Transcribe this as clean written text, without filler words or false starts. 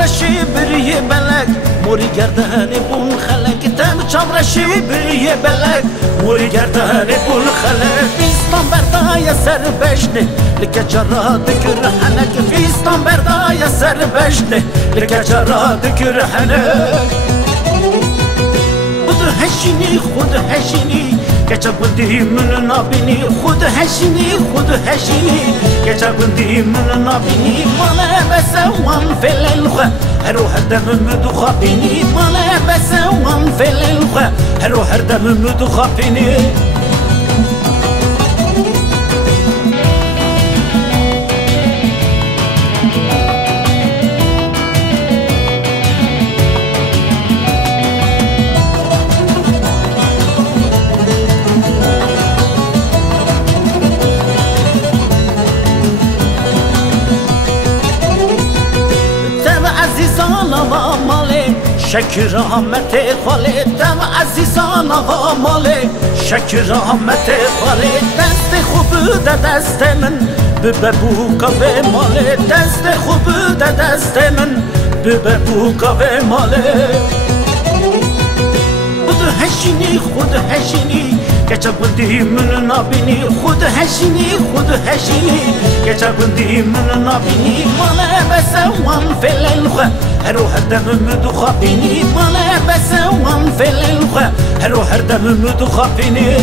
چامرشی بری بلک موری گردن بون خلک تم چامرشی بری بلک موری گردن بون خلک فیستان بردای سر بشنه لکه جراد کرهنک فیستان بردای سر بشنه لکه جراد کرهنک خود هشینی خود هشینی گچه بندی من نابینی خود هشینی گچه بندی من نابینی مالا بسوان فلل خو هرو هر دم مدو خابینی مالا بسوان فلل خو هرو هر دم مدو خابینی شکر رحمت خاله دم عزیزان آقا ماله شکر رحمت خاله دست خوب ده دست من ببو کاوه ماله دست خوب ده دست من ببو کاوه ماله خود هشینی گچه بندی من نابینی خود هشینی گچه بندی من نابینی ماله بسوان فلل خو هرو هر دم مدو خابینی ماله بسوان فلل خو هرو هر دم مدو خابینی